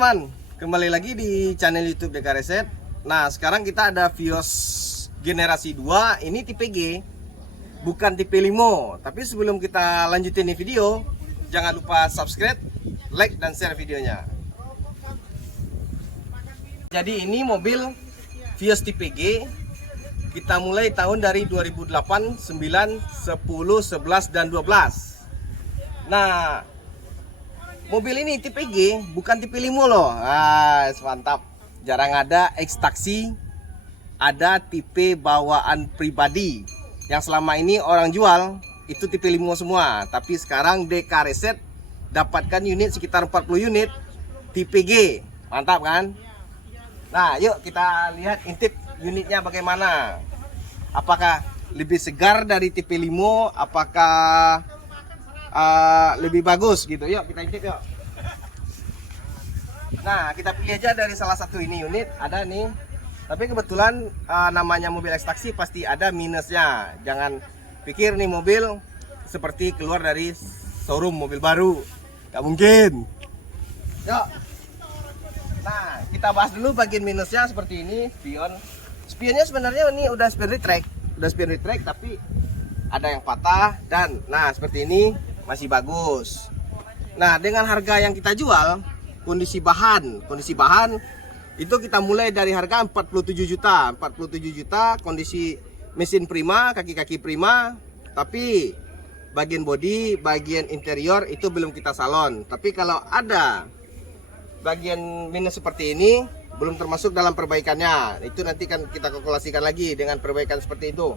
teman-teman, kembali lagi di channel YouTube DK Reset. Nah, sekarang kita ada Vios generasi 2, ini tipe G, bukan tipe Limo. Tapi sebelum kita lanjutin ini video, jangan lupa subscribe, like, dan share videonya. Jadi ini mobil Vios tipe G. Kita mulai tahun dari 2008, 9, 10, 11, dan 12. Nah, mobil ini tipe G, bukan tipe Limo loh. Mantap. Jarang ada X-Taxi, ada tipe bawaan pribadi. Yang selama ini orang jual itu tipe Limo semua. Tapi sekarang DK Reset dapatkan unit sekitar 40 unit tipe G. Mantap kan? Nah, yuk kita lihat intip unitnya bagaimana. Apakah lebih segar dari tipe Limo? Apakah lebih bagus gitu? Yuk kita intip yuk. Nah, kita pilih aja dari salah satu ini unit. Ada nih. Tapi kebetulan namanya mobil X-Taxi pasti ada minusnya. Jangan pikir nih mobil seperti keluar dari showroom mobil baru. Gak mungkin. Yuk. Nah, kita bahas dulu bagian minusnya seperti ini. Spionnya sebenarnya ini udah spion retract, tapi ada yang patah dan nah seperti ini masih bagus. Nah, dengan harga yang kita jual, kondisi bahan itu kita mulai dari harga 47 juta, kondisi mesin prima, kaki-kaki prima, tapi bagian bodi, bagian interior itu belum kita salon. Tapi kalau ada bagian minus seperti ini belum termasuk dalam perbaikannya. Itu nanti kan kita kalkulasikan lagi dengan perbaikan seperti itu.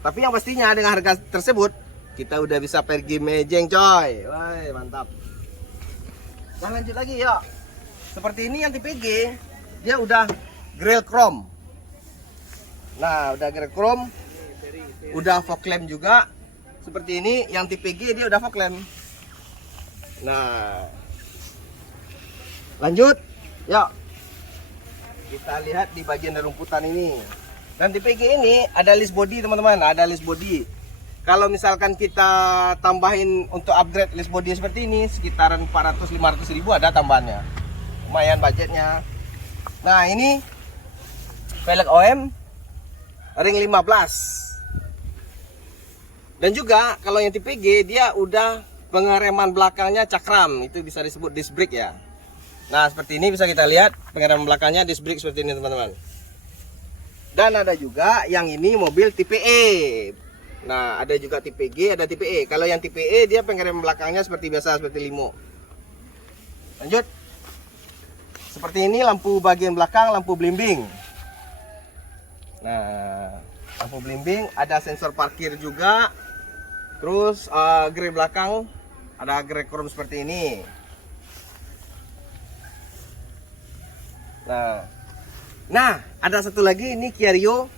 Tapi yang pastinya dengan harga tersebut kita udah bisa pergi mejeng coy. Wah, mantap. Dan lanjut lagi yuk. Seperti ini yang tipe G, dia udah grill chrome. Nah, udah grill chrome, udah fog lamp juga. Seperti ini yang tipe G dia udah fog lamp. Nah, lanjut, yuk kita lihat di bagian rumputan ini. Dan tipe G ini ada list body teman-teman, ada list body. Kalau misalkan kita tambahin untuk upgrade list body seperti ini, sekitaran 400-500 ribu ada tambahannya. Lumayan budgetnya. Nah, ini velg OM ring 15. Dan juga kalau yang tipe G dia udah pengereman belakangnya cakram, itu bisa disebut disc brake ya. Nah, seperti ini bisa kita lihat pengereman belakangnya disc brake seperti ini teman-teman. Dan ada juga yang ini mobil tipe E. Nah, ada juga tipe G, ada tipe E. Kalau yang tipe E dia pengereman belakangnya seperti biasa, seperti Limo. Lanjut. Seperti ini lampu bagian belakang, lampu blimbing. Nah, lampu blimbing, ada sensor parkir juga. Terus grey belakang ada grey chrome seperti ini. Nah, ada satu lagi ini Kia Rio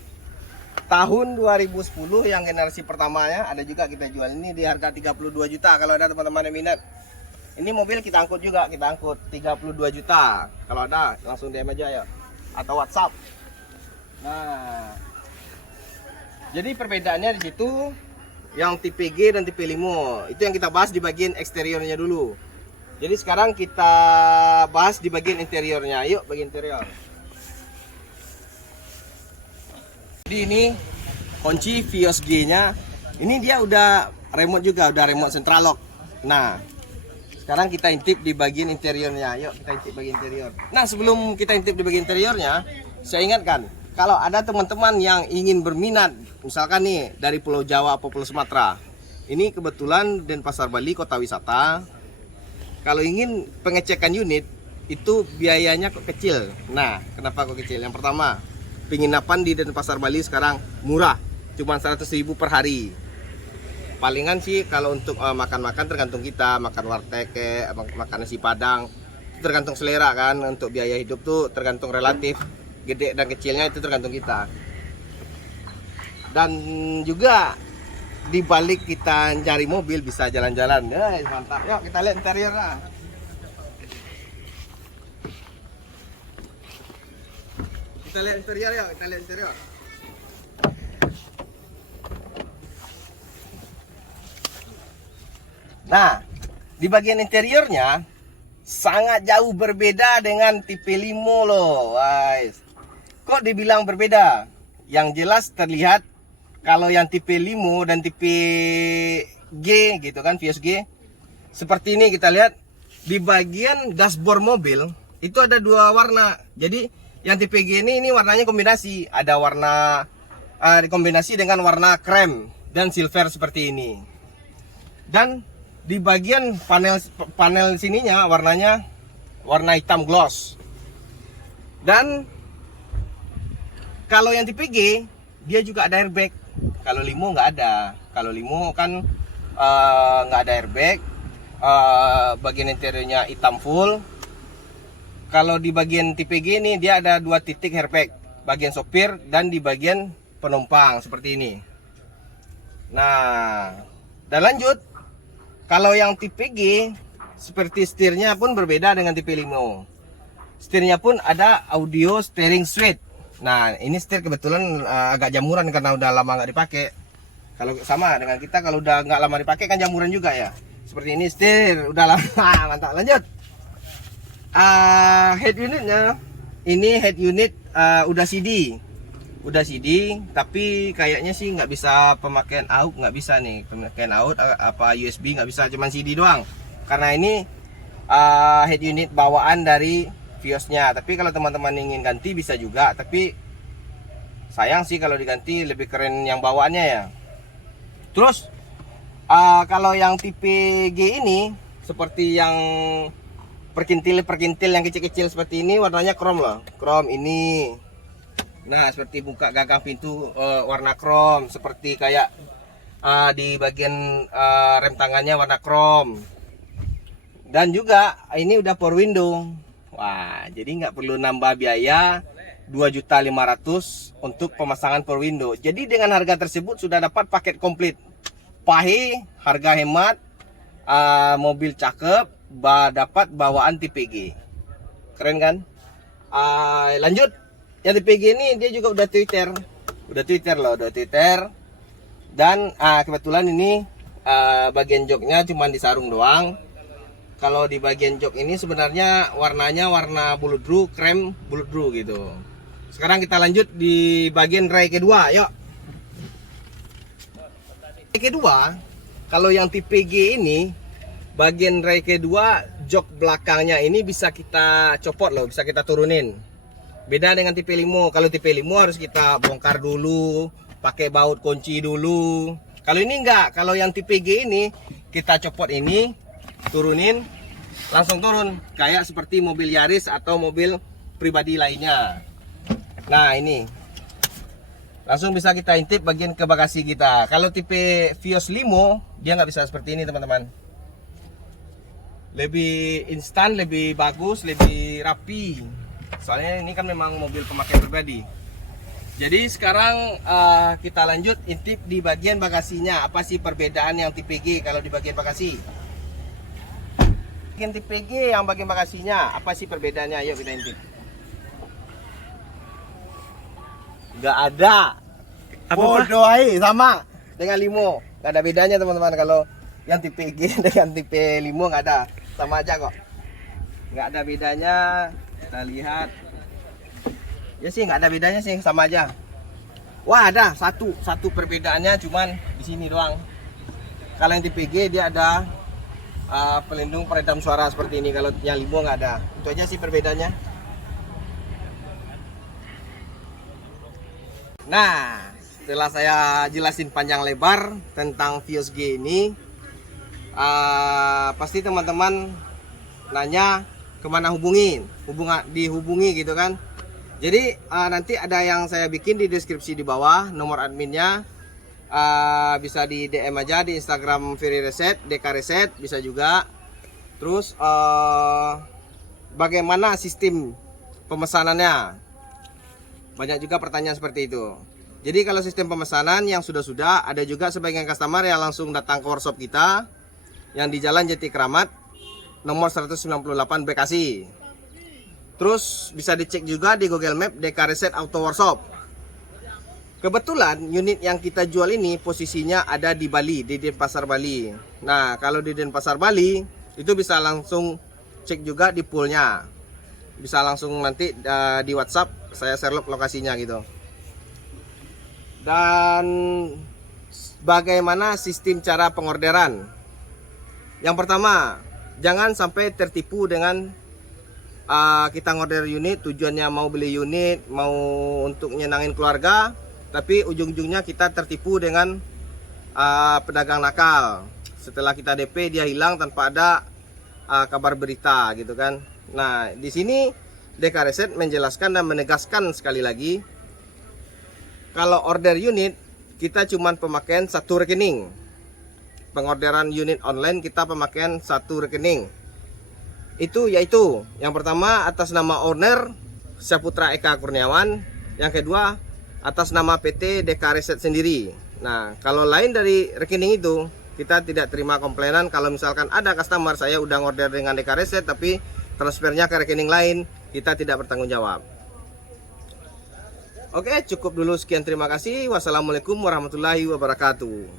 tahun 2010 yang generasi pertamanya, ada juga kita jual ini di harga 32 juta kalau ada teman-teman yang minat. Ini mobil kita angkut juga, kita angkut 32 juta. Kalau ada langsung DM aja ya atau WhatsApp. Nah, jadi perbedaannya di situ yang tipe G dan tipe Limo. Itu yang kita bahas di bagian eksteriornya dulu. Jadi sekarang kita bahas di bagian interiornya. Yuk, bagian interior. Jadi ini kunci Vios G-nya. Ini dia udah remote juga, udah remote central lock. Nah, sekarang kita intip di bagian interiornya. Yuk, kita intip bagian interior. Nah, sebelum kita intip di bagian interiornya, saya ingatkan, kalau ada teman-teman yang ingin berminat, misalkan nih dari Pulau Jawa atau Pulau Sumatera. Ini kebetulan Denpasar Bali kota wisata. Kalau ingin pengecekan unit itu biayanya kok kecil. Nah, kenapa kok kecil? Yang pertama, penginapan di Denpasar Bali sekarang murah, cuma 100.000 per hari. Palingan sih kalau untuk makan-makan tergantung kita, makan warteg, makan nasi padang, itu tergantung selera kan. Untuk biaya hidup tuh tergantung relatif, gede dan kecilnya itu tergantung kita. Dan juga di balik kita cari mobil bisa jalan-jalan. Mantap. Yuk kita lihat interiornya. Kita lihat interior yuk, kita lihat interior. Nah, di bagian interiornya sangat jauh berbeda dengan tipe limo loh, guys. Kok dibilang berbeda? Yang jelas terlihat kalau yang tipe limo dan tipe G gitu kan, Vios G. Seperti ini kita lihat di bagian dashboard mobil itu ada dua warna. Jadi yang tipe G ini warnanya kombinasi, ada warna dikombinasi dengan warna krem dan silver seperti ini. Dan di bagian panel sininya warnanya warna hitam gloss. Dan kalau yang tipe G dia juga ada airbag. Kalau limo nggak ada. Kalau limo kan nggak ada airbag. Bagian interiornya hitam full. Kalau di bagian tipe G ini dia ada 2 titik airbag, bagian sopir dan di bagian penumpang seperti ini. Nah, dan lanjut, kalau yang tipe G seperti setirnya pun berbeda dengan tipe limo. Setirnya pun ada audio steering suite. Nah, ini setir kebetulan agak jamuran karena udah lama nggak dipakai. Kalau sama dengan kita, kalau udah nggak lama dipakai kan jamuran juga ya. Seperti ini setir udah lama. Mantap. Lanjut. Head unitnya ini head unit udah CD, tapi kayaknya sih nggak bisa pemakaian AUX, nggak bisa nih pemakaian AUX apa USB, nggak bisa, cuman CD doang karena ini head unit bawaan dari Viosnya. Tapi kalau teman-teman ingin ganti bisa juga, tapi sayang sih kalau diganti, lebih keren yang bawaannya ya. Terus kalau yang tipe G ini seperti yang perkintil yang kecil-kecil seperti ini, warnanya chrome loh, chrome ini. Nah, seperti buka gagang pintu warna chrome, seperti kayak di bagian rem tangannya warna chrome. Dan juga ini udah power window. Wah, jadi nggak perlu nambah biaya 2.500.000 untuk pemasangan power window. Jadi dengan harga tersebut sudah dapat paket komplit. Pahe, harga hemat, mobil cakep, dapat bawaan tipe G. Keren kan? Lanjut, yang tipe G ini dia juga udah Twitter loh, udah Twitter. Dan kebetulan ini bagian joknya cuma disarung doang. Kalau di bagian jok ini sebenarnya warnanya warna buludru, krem buludru gitu. Sekarang kita lanjut di bagian ray kedua, yuk. Ray kedua, kalau yang tipe G ini bagian ray kedua, jok belakangnya ini bisa kita copot loh, bisa kita turunin. Beda dengan tipe limo. Kalau tipe limo harus kita bongkar dulu, pakai baut kunci dulu. Kalau ini enggak. Kalau yang tipe G ini kita copot ini, turunin, langsung turun. Kayak seperti mobil Yaris atau mobil pribadi lainnya. Nah, ini langsung bisa kita intip bagian ke bagasi kita. Kalau tipe Vios limo dia nggak bisa seperti ini teman-teman. Lebih instan, lebih bagus, lebih rapi. Soalnya ini kan memang mobil pemakaian pribadi. Jadi sekarang kita lanjut intip di bagian bagasinya. Apa sih perbedaan yang tipe G kalau di bagian bagasi? Bagian tipe G yang bagian bagasinya, apa sih perbedaannya? Ayo kita intip. Nggak ada. Bodoh sama dengan limo. Nggak ada bedanya teman-teman. Kalau yang tipe G dengan tipe limo nggak ada, sama aja kok. Nggak ada bedanya. Kita lihat. Ya sih nggak ada bedanya sih, sama aja. Wah, ada satu perbedaannya cuman di sini doang. Kalau yang tipe G dia ada pelindung peredam suara seperti ini. Kalau yang limo nggak ada. Itu aja sih perbedaannya. Nah, setelah saya jelasin panjang lebar tentang Vios G ini, pasti teman-teman nanya kemana dihubungi gitu kan. Jadi nanti ada yang saya bikin di deskripsi di bawah, nomor adminnya. Bisa di DM aja di Instagram Ferry Reset, DK Reset bisa juga. Terus bagaimana sistem pemesanannya? Banyak juga pertanyaan seperti itu. Jadi kalau sistem pemesanan yang sudah ada juga sebagian customer yang langsung datang ke workshop kita yang di Jalan Jati Kramat nomor 198 Bekasi. Terus bisa dicek juga di Google Map DK Reset Auto Workshop. Kebetulan unit yang kita jual ini posisinya ada di Bali, di Denpasar Bali. Nah, kalau di Denpasar Bali itu bisa langsung cek juga di poolnya. Bisa langsung nanti di WhatsApp saya share lokasinya gitu. Dan bagaimana sistem cara pengorderan? Yang pertama, jangan sampai tertipu dengan kita ngorder unit, tujuannya mau beli unit, mau untuk nyenangin keluarga, tapi ujung-ujungnya kita tertipu dengan pedagang nakal. Setelah kita DP dia hilang tanpa ada kabar berita gitu kan. Nah, di sini DK Reset menjelaskan dan menegaskan sekali lagi, kalau order unit kita cuma pemakaian satu rekening. Pengorderan unit online kita pemakaian satu rekening. Itu yaitu yang pertama atas nama owner Syaputra Eka Kurniawan, yang kedua atas nama PT DK Reset sendiri. Nah, kalau lain dari rekening itu kita tidak terima komplainan. Kalau misalkan ada customer saya udah order dengan DK Reset tapi transfernya ke rekening lain, kita tidak bertanggung jawab. Oke, cukup dulu, sekian, terima kasih. Wassalamualaikum warahmatullahi wabarakatuh.